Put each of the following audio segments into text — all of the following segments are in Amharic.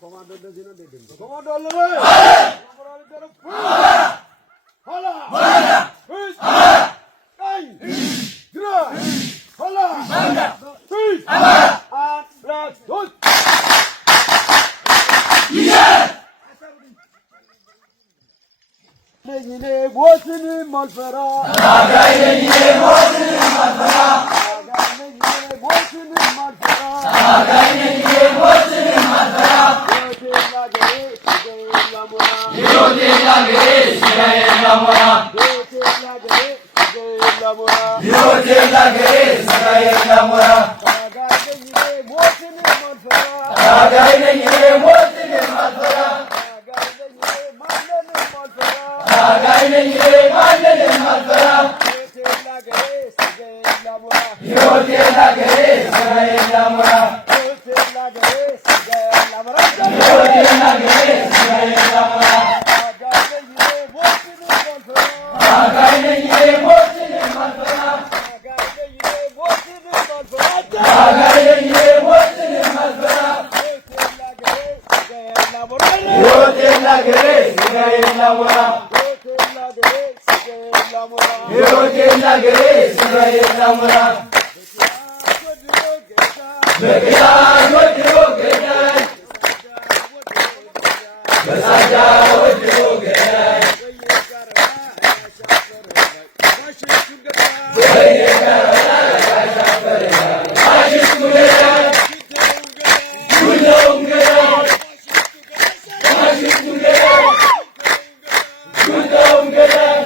Komando እንደዚህ ነው እንደዚህ ነው ኮማንዶ አለ ሆላ ቀኝ ግራ ሆላ ነኝኔ ሞትን ማልፈራ አጋይ ነኝኔ ሞትን ማልፈራ ሞትን ማልፈራ አጋይ ነኝኔ ሞትን ማልፈራ Yote lagere sigaye lamora Yote lagere sigaye lamora Agay ne yire motine malfara Agay ne yire malene malfara Yote lagere sigaye lamora Yote lagere sigaye lamora Agay ne yire motine malfara Agay ne yire motine malfara Yote lagere sigaye lamora Yote lagere sigaye lamora Begya wodro gedai Basaja wodro gedai Baye karala raja parega Ajish kudai Gudong gedai Ajish kudai Gudong gedai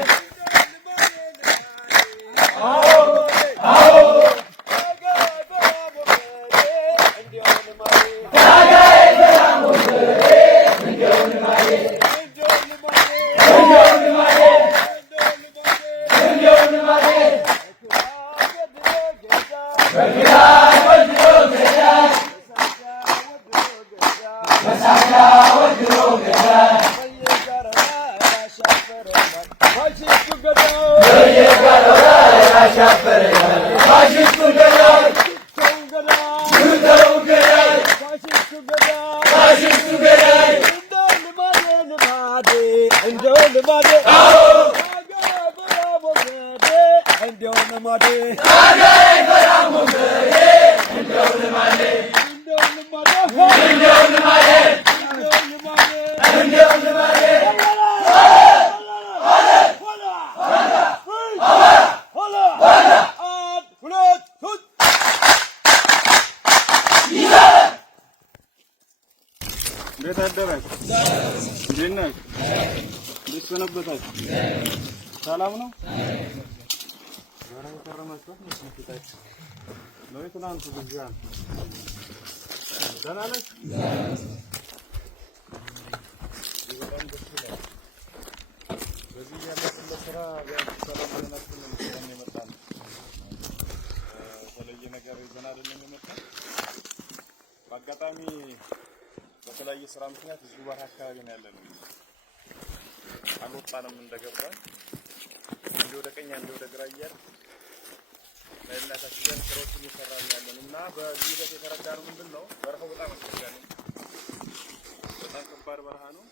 ሰላም ነው ወራው ተረማችሁ መስፍታችሁ ነው የትናንቱ ግብዣ ደህና ነህ ይወራን ደስላ በዚህ ያለፈለ ስራ ሰላም ለናችሁ ነው የመጣን ተለየ ነገር ይዘና አይደለም የመጣን በአጋጣሚ በተለያየ ስራ ምክንያት እዚህ ባህ አካባቢ ነው ያለነው አልወጣንም እንደገባን ወደ ቀኝ አንድ ወደ ግራ እያል ለእናታችን ስራዎችን እየሰራን ያለንና በዚህ ሂደት የተረዳነው ምንድነው በረሃው በጣም አስቸጋሪ ነው በጣም ከባድ በረሃ ነው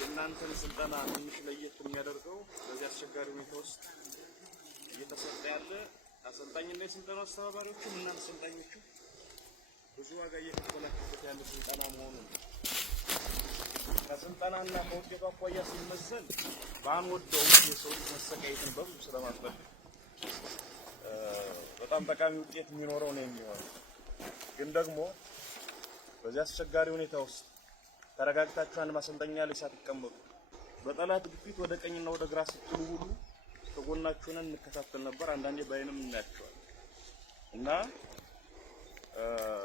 የእናንተን ስልጠና ትንሽ ለየት የሚያደርገው በዚህ አስቸጋሪ ሁኔታ ውስጥ እየተሰጠ ያለ አሰልጣኝና የስልጠና አስተባባሪዎችም እና አሰልጣኞቹ ብዙ ዋጋ እየከፈላችሁበት ያለ ስልጠና መሆኑ ነው ከስልጠናና ከውጤቱ አኳያ ሲመዘን ባንወደው የሰው ልጅ መሰቃየትን በብዙ ስለማስፈልግ በጣም ጠቃሚ ውጤት የሚኖረው ነው የሚሆነው ግን ደግሞ በዚህ አስቸጋሪ ሁኔታ ውስጥ ተረጋግታችሁ አንድ ማሰልጠኛ ላይ ሳትቀመጡ በጠላት ግፊት ወደ ቀኝና ወደ ግራ ስትሉ ሁሉ ከጎናችሁ ነን እንከታተል ነበር አንዳንዴ ባይንም እናያቸዋለን እና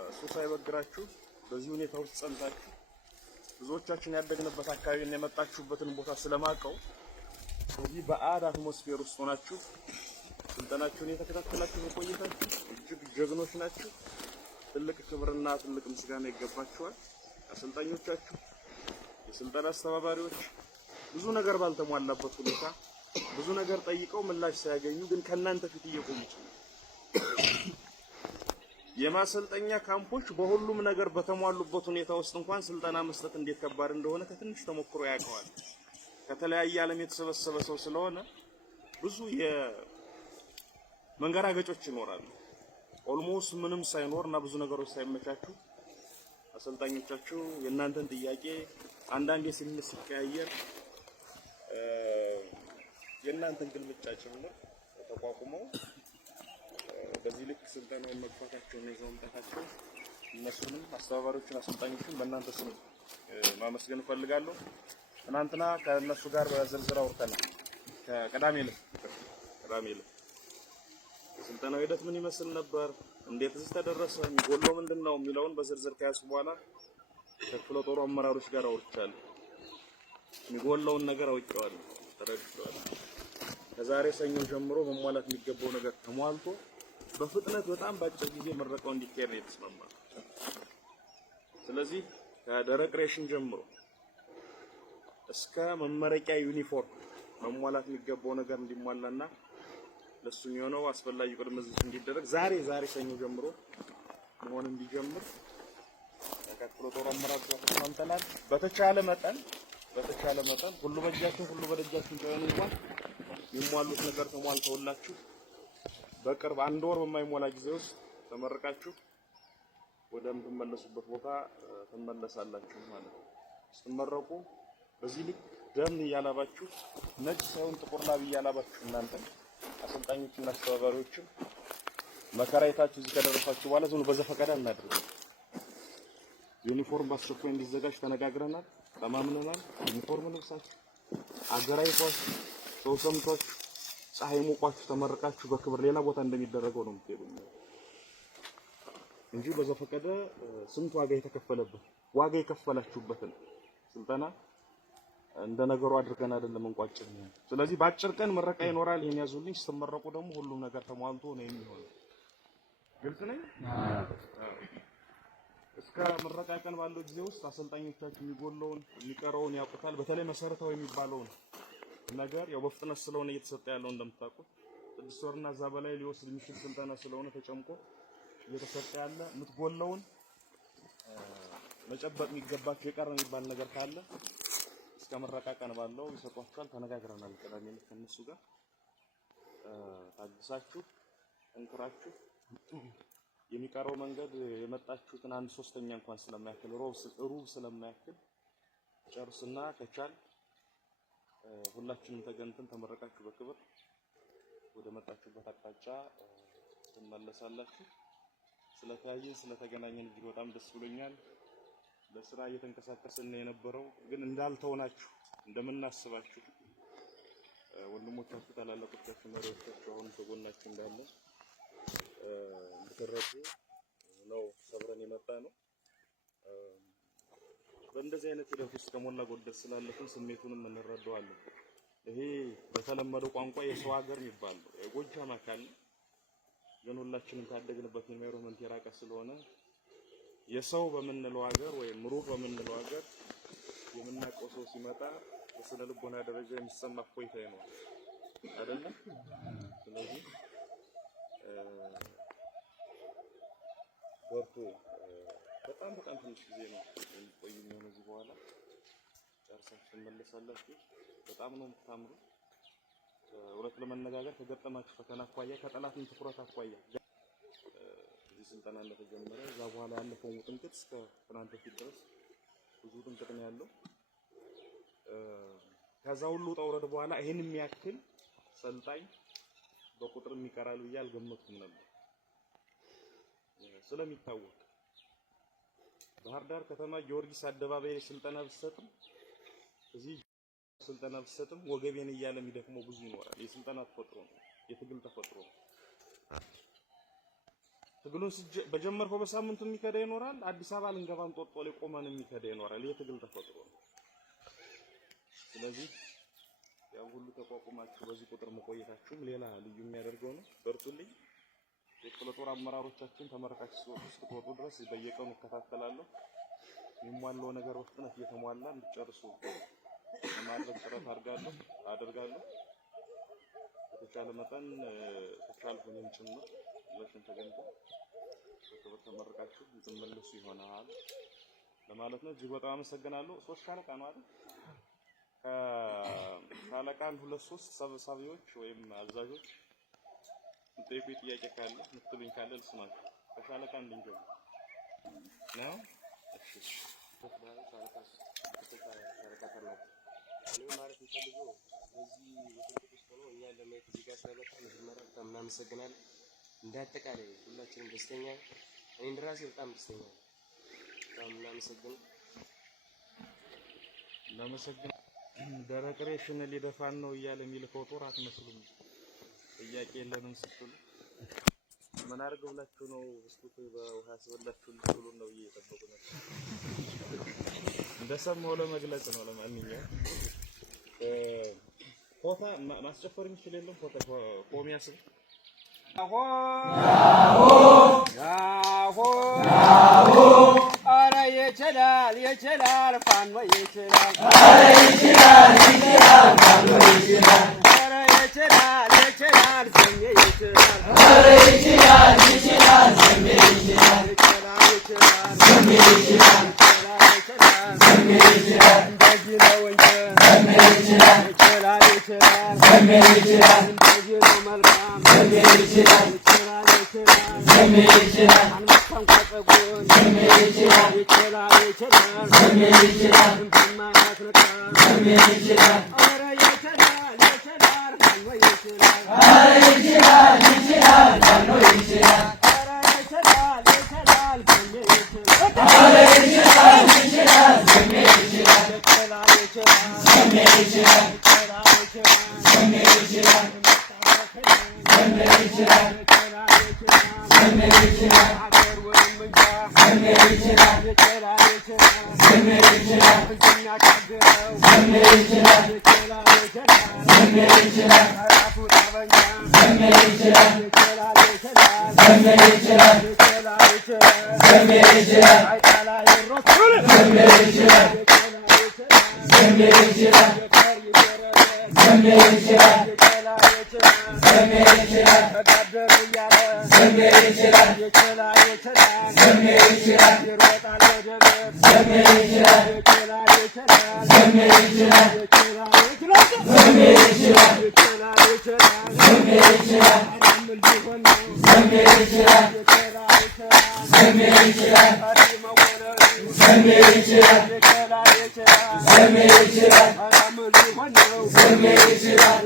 እሱ ሳይበግራችሁ በዚህ ሁኔታ ውስጥ ጸንታችሁ ብዙዎቻችን ያደግንበት አካባቢ እና የመጣችሁበትን ቦታ ስለማቀው እዚህ በአድ አትሞስፌር ውስጥ ሆናችሁ ስልጠናችሁን የተከታተላችሁ ቆይታችሁ እጅግ ጀግኖች ናችሁ ትልቅ ክብርና ትልቅ ምስጋና ይገባችኋል። አሰልጣኞቻችሁ፣ የስልጠና አስተባባሪዎች ብዙ ነገር ባልተሟላበት ሁኔታ ብዙ ነገር ጠይቀው ምላሽ ሳያገኙ ግን ከናንተ ፊት እየቆሙ የማሰልጠኛ ካምፖች በሁሉም ነገር በተሟሉበት ሁኔታ ውስጥ እንኳን ስልጠና መስጠት እንዴት ከባድ እንደሆነ ከትንሽ ተሞክሮ ያውቀዋል። ከተለያየ ዓለም የተሰበሰበ ሰው ስለሆነ ብዙ የመንገራገጮች ይኖራሉ። ኦልሞስት ምንም ሳይኖርና ብዙ ነገሮች ሳይመቻቹ አሰልጣኞቻችሁ የእናንተን ጥያቄ አንዳንዴ ሲቀያየር የእናንተን ግልምጫ ጭምር ተቋቁመው በዚህ ልክ ስልጠናውን መግፋታቸውና ይዘው መምጣታቸው እነሱንም አስተባባሪዎችን አሰልጣኞችን በእናንተ ስም ማመስገን እፈልጋለሁ። ትናንትና ከእነሱ ጋር በዝርዝር አውርተናል። ከቅዳሜ ዕለት የስልጠናው ሂደት ምን ይመስል ነበር፣ እንዴት እዚህ ተደረሰ፣ የሚጎለው ምንድን ነው የሚለውን በዝርዝር ከያዝኩ በኋላ ከክፍለ ጦሩ አመራሮች ጋር አውርቻለሁ። የሚጎለውን ነገር አውቄዋለሁ፣ ተረድቼዋለሁ። ከዛሬ ሰኞ ጀምሮ መሟላት የሚገባው ነገር ተሟልቶ በፍጥነት በጣም በአጭር ጊዜ ምረቃው እንዲካሄድ ነው የተስማማው። ስለዚህ ከደረቅ ሬሽን ጀምሮ እስከ መመረቂያ ዩኒፎርም መሟላት የሚገባው ነገር እንዲሟላና ለሱ የሚሆነው አስፈላጊ ቅድመ ዝግጅት እንዲደረግ ዛሬ ሰኞ ጀምሮ መሆን እንዲጀምር ከክፍለ ጦሩ አመራር ተስማምተናል። በተቻለ መጠን ሁሉ በእጃችሁ ሁሉ በደጃችሁ እንኳን የሚሟሉት ነገር ተሟልተውላችሁ በቅርብ አንድ ወር በማይሞላ ጊዜ ውስጥ ተመርቃችሁ ወደምትመለሱበት ቦታ ትመለሳላችሁ ማለት ነው። ስትመረቁ በዚህ ልክ ደም እያላባችሁ ነጭ ሳይሆን ጥቁር ላብ እያላባችሁ እናንተ አሰልጣኞችና አስተባባሪዎችም መከራየታችሁ እዚህ ከደረሳችሁ በኋላ ዝም በዘፈቀደ እናድርገው። ዩኒፎርም በአስቸኳይ እንዲዘጋጅ ተነጋግረናል፣ ተማምነናል። ዩኒፎርም ልብሳችሁ አገራይቷችሁ ሰው ሰምቷችሁ ፀሐይ ሞቋችሁ ተመርቃችሁ በክብር ሌላ ቦታ እንደሚደረገው ነው የምትሄዱት እንጂ በዘፈቀደ ስንት ዋጋ የከፈላችሁበትን ስልጠና እንደ ነገሩ አድርገን አይደለም እንቋጭ። ስለዚህ በአጭር ቀን ምረቃ ይኖራል። ይሄን ያዙልኝ። ስትመረቁ ደግሞ ሁሉም ነገር ተሟልቶ ነው የሚሆነው። ግልጽ ነኝ። እስከ ምረቃ ቀን ባለው ጊዜ ውስጥ አሰልጣኞቻችሁ የሚጎለውን የሚቀረውን ያውቁታል። በተለይ መሰረታዊ የሚባለውን ነገር ያው በፍጥነት ስለሆነ እየተሰጠ ያለው እንደምታውቁት 6 ወርና እዛ በላይ ሊወስድ የሚችል ስልጠና ስለሆነ ተጨምቆ እየተሰጠ ያለ የምትጎለውን መጨበጥ የሚገባችሁ የቀረ የሚባል ነገር ካለ እስከ ምረቃ ቀን ባለው ይሰጧችኋል። ተነጋግረናል። ቅዳሜ ዕለት ከእነሱ ጋር ታግሳችሁ እንክራችሁ የሚቀረው መንገድ የመጣችሁትን 1/3 እንኳን ስለማያክል ሩብ ስለማያክል ጨርስና ከቻል ሁላችንም ተገንተን ተመረቃችሁ በክብር ወደ መጣችሁበት አቅጣጫ ትመለሳላችሁ። ስለተገናኘን እጅግ በጣም ደስ ብሎኛል። ለስራ እየተንቀሳቀስን የነበረው ግን እንዳልተውናችሁ እንደምናስባችሁ ወንድሞቻችሁ፣ ታላላቆቻችሁ፣ መሪዎቻችሁ አሁን ከጎናችሁ እንዳለ እንድትረዱ ነው ሰብረን የመጣ ነው። በእንደዚህ አይነት ሂደት ውስጥ ከሞላ ጎደል ስላለፍን ስሜቱንም እንረዳዋለን። ይሄ በተለመደው ቋንቋ የሰው ሀገር የሚባል ነው። የጎጃም አካል ግን ሁላችንም ካደግንበት ኢንቫይሮንመንት የራቀ ስለሆነ የሰው በምንለው ሀገር ወይም ሩቅ በምንለው ሀገር የምናውቀው ሰው ሲመጣ በስነ ልቦና ደረጃ የሚሰማ እፎይታ ይኖራል አይደለም። ስለዚህ በርቱ። በጣም ትንሽ ጊዜ ነው የሚቆይ የሚሆነው። እዚህ በኋላ ጨርሳችሁ ትመለሳላችሁ። በጣም ነው የምታምሩ። እውነት ለመነጋገር ከገጠማችሁ ፈተና አኳያ ከጠላትም ትኩረት አኳያ እዚህ ስልጠና እንደተጀመረ እዛ በኋላ ያለፈው ውጥንቅጥ እስከ ትናንት ፊት ድረስ ብዙ ውጥንቅጥ ነው ያለው። ከዛ ሁሉ ውጣ ውረድ በኋላ ይሄን የሚያክል ሰልጣኝ በቁጥርም ይቀራል ብዬ አልገመትኩም ነበር። ስለሚታወቅ ባህር ዳር ከተማ ጊዮርጊስ አደባባይ ስልጠና ብሰጥም እዚህ ስልጠና ብሰጥም ወገቤን እያለ የሚደክመው ብዙ ይኖራል። የስልጠና ተፈጥሮ ነው፣ የትግል ተፈጥሮ ነው። ትግሉን በጀመርከው በሳምንቱ የሚከዳ ይኖራል። አዲስ አበባ ልንገባም ጦጦ ላይ ቆመን የሚከዳ ይኖራል። የትግል ተፈጥሮ ነው። ስለዚህ ያው ሁሉ ተቋቁማችሁ በዚህ ቁጥር መቆየታችሁም ሌላ ልዩ የሚያደርገው ነው። በርቱልኝ። የክፍለ ጦር አመራሮቻችን ተመረቃችሁ እስክትወጡ ድረስ በየቀኑ እከታተላለሁ። የሚሟላው ነገር በፍጥነት እየተሟላ እንድጨርሱ ለማድረግ ጥረት አደርጋለሁ። በተቻለ መጠን ተቻልኩኝም ጭምር ለሽን ተገኝቶ በክብር ተመረቃችሁ እንድትመለሱ ይሆናል ለማለት ነው። እጅግ በጣም አመሰግናለሁ። 3 ሻለቃ ነው አይደል? ከሻለቃን 2-3 ሰብሳቢዎች ወይም አዛዦች ጥቂት ጥያቄ ካለ ምትሉኝ ካለ ልስማችሁ። ከሻለቃ እንድንጀምር ነው። እሺ እኔ ማለት የምፈልገው በዚህ ወጥቶ ውስጥ ነው እኛ ለማየት እዚህ ጋር ስለመጣ መጀመሪያ በጣም እናመሰግናለን። እንደ አጠቃላይ ሁላችንም ደስተኛ ነን። እኔ እንደራሴ በጣም ደስተኛ ነኝ። በጣም እናመሰግናለን። ደረቅ ሬሽን ሊደፋን ነው እያለ የሚልከው ጦር አትመስሉም። ጥያቄ የለንም ስትሉ ምን አድርገው ብላችሁ ነው እስኩት በውሃ ያስበላችሁ ልትሉ ነው እየጠበቁ ነው። እንደሰማው ለመግለጽ ነው። ለማንኛውም ፎታ ማስጨፈር የሚችል የለም። ፎታ ቆሚያስ ያሆ አረ ይችላል ፋኖ ይችላል። አረ ይችላል ፋኖ ይችላል። አረ ይችላል ዘሜ ይችላል። አረ ይችላል ዘሜ ይችላል። ዘሜ ይችላል ዘሜ ይችላል። እንደዚህ ነው እንጂ ዘሜ ይችላል ዘሜ ይችላል። እንደዚህ ነው መልካም ዘሜ ይችላል ዘሜ ይችላል። አንበሳም ከፀጉር ዘሜ ይችላል ዘሜ ይችላል። እንደማያስነካ ዘሜ ይችላል። አረ ይችላል ፋኖ ይችላል። አረ ይችላል ፋኖ ይችላል። አረ ይችላል ዘሜ ይችላል። አረ ይችላል ዘሜ ይችላል። ዘሜ ይችላል ዘሜ ይችላል ዘሜ ይችላል ዘሜ ይችላል። አገር ወንም እንጃ ዘሜ ይችላል ዘሜ ይችላል። እንድናሻግረው ዘሜ ይችላል ዘሜ ይችላል። ራሱ ጠበኛ ዘሜ ይችላል ዘሜ ይችላል ዘሜ ይችላል። አይጣላ ይሮኩል ዘሜ ይችላል ዘሜ ይችላል ዘሜ ይችላል ዘሜ ይችላል። ተጋደር እያለ ዘሜ ይችላል ዘሜ ይችላል። ይሮጣል ወደበት ዘሜ ይችላል ዘሜ ይችላል ዘሜ ይችላል ዘሜ ይችላል። ምን ሊሆን ነው ዘሜ ይችላል ዘሜ ይችላል። ዘሜ ይችላል ዘሜ ይችላል። ምን ሊሆን ነው ዘሜ ይችላል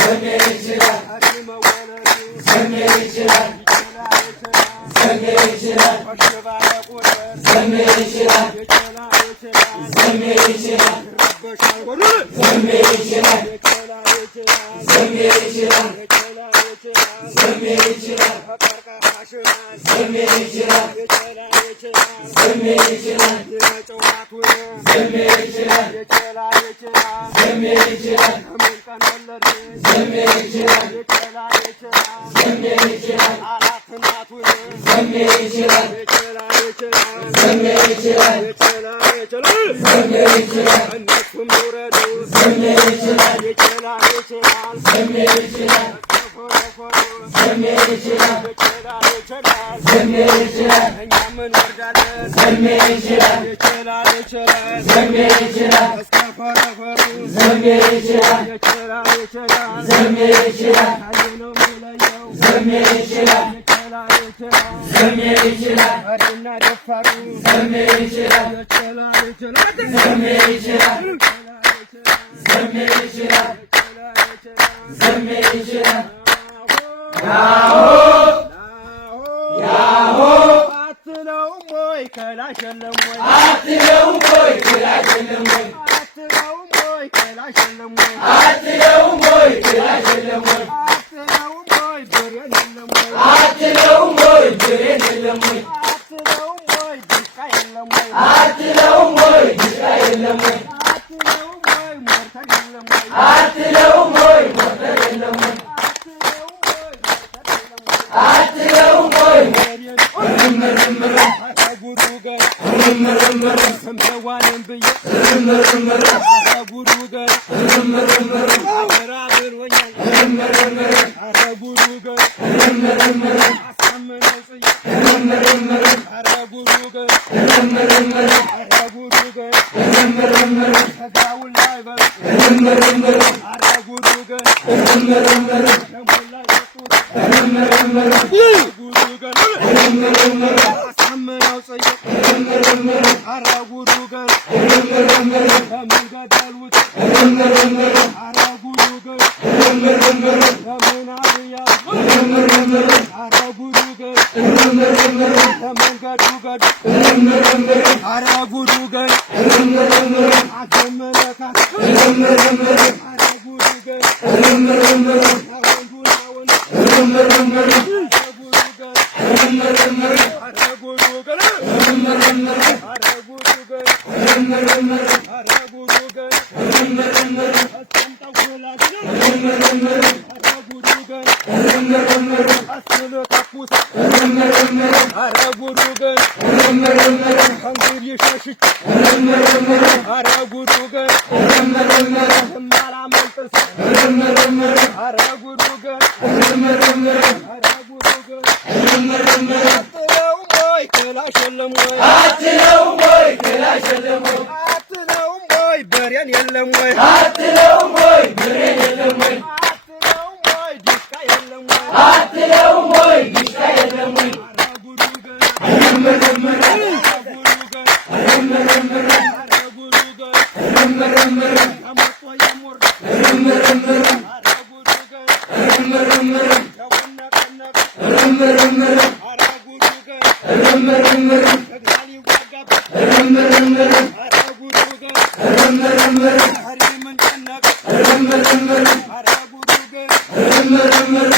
ዘሜ ይችላል። ዘሜ ይችላል ዘሜ ይችላል። ዘሜ ይችላል ዘሜ ይችላል። ዘሜ ይችላል ዘሜ ይችላል ዘሜ ይችላል። ዘሜ ይችላል ዘሜ ይችላል። ዘሜ ይችላል ዘሜ ይችላል። ዘሜ ይችላል ዘሜ ይችላል። አራት እናቱን ዘሜ ይችላል ዘሜ ይችላል ዘሜ ይችላል። እነሱም ይውረዱ ዘሜ ይችላል ዘሜ ይችላል ዘሜ ይችላል ዘሜ ይችላል። እኛም እንወርዳለን ዘሜ ይችላል ዘሜ ይችላል። እስከ ፈረፈሩ ዘሜ ይችላል ዘሜ ይችላል። አየነው የሚለየው ዘሜ ይችላል ዘሜ ይችላል። አሪና ደፋሩ ዘሜ ይችላል ዘሜ ይችላል ዘሜ ይችላል ዘሜ ይችላል። ያሆ አትለውም ወይ ከላሽ የለም ወይ አትለውም ወይ ከላሽ የለም ወይ አትለውም ወይ ከላሽ የለም ወይ አትለውም ወይ ከላሽ የለም ወይ አትለውም ወይ ብሬን የለም ወይ አትለውም ወይ ብሬን የለም ወይ አትለውም ወይ ድስቃ የለም ወይ አትለውም ወይ ድስቃ የለም ወይ አትለውም ወይ ሞርተር የለም ወይ አትለውም ወይ ሞርተር የለም ወይ አትለውም ወይ ሞርተር የለም ወይ አትለውም ወይ ጉዱ ገና ሰምተዋልን ብዬ ጉዱ ገና አበራ ብሎኛል አረ ጉዱ ገና አሳመነው ጽዬ አረ ጉዱ ገና አረ ጉዱ ገና ተጋውን ላይ በሉ አረ ጉዱ ገና ደሞላ ሰጡት ጉዱ ገና አሳመነው ጽዬ አረ ጉዱ ገና ለምን ገደሉት አረ ጉዱ ገና ለምን አብያት አረ ጉዱ ገና ለመንገዱ ገድ አረ ጉዱ ገና አገመለካት አረ ጉዱ ገና ወንዱ ናወን አረ ጉዱ ገና አረ ጉዱ ገና አረ ጉዱ ገና አረ ጉዱ ገና አስቀምጠው ሁላች አረ ጉዱ ገና አስሎ ተኩስ አረ ጉዱ ገና እንግዲህ ሸሽች አረ ጉዱ ገና እማላመልጥስ አረ ጉዱ ገና አረ ጉዱ ገና አትለውም ወይ ክላሽ የለም ወይ አትለውም ወይ ክላሽ የለም ወይ አትለውም ወይ በሬን የለም ወይ አትለውም ወይ ብሬን የለም ወይ አትለውም ወይ ዲስቃ የለም ወይ አትለውም ወይ ዲሽቃ የለም ወይ አረ ጉዱ ገና እርምርምር አረ ጉዱ ገና እርምርምር አረ ጉዱ ገና እርምርምር ተመቶ የሞርድ እርምርምር አረ ጉዱ ገና እርምርምር ተወነቀነቀ እርምርምር አረ ጉዱ ገና እርምርምር እግራ ሊዋጋበት እርምርምር አረ ጉዱ ገና እርምርምር ዛሬ ምን ጨነቀ እርምርምር አረ ጉዱ ገና እርምርምር